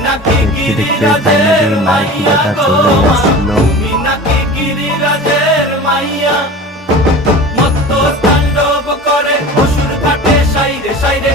দেখতে দেখতে ফাইনালি নায়িকাটা চলে আসছিল। মত্ত তাণ্ডব করে অসুর কাটে সাইরে সাইরে।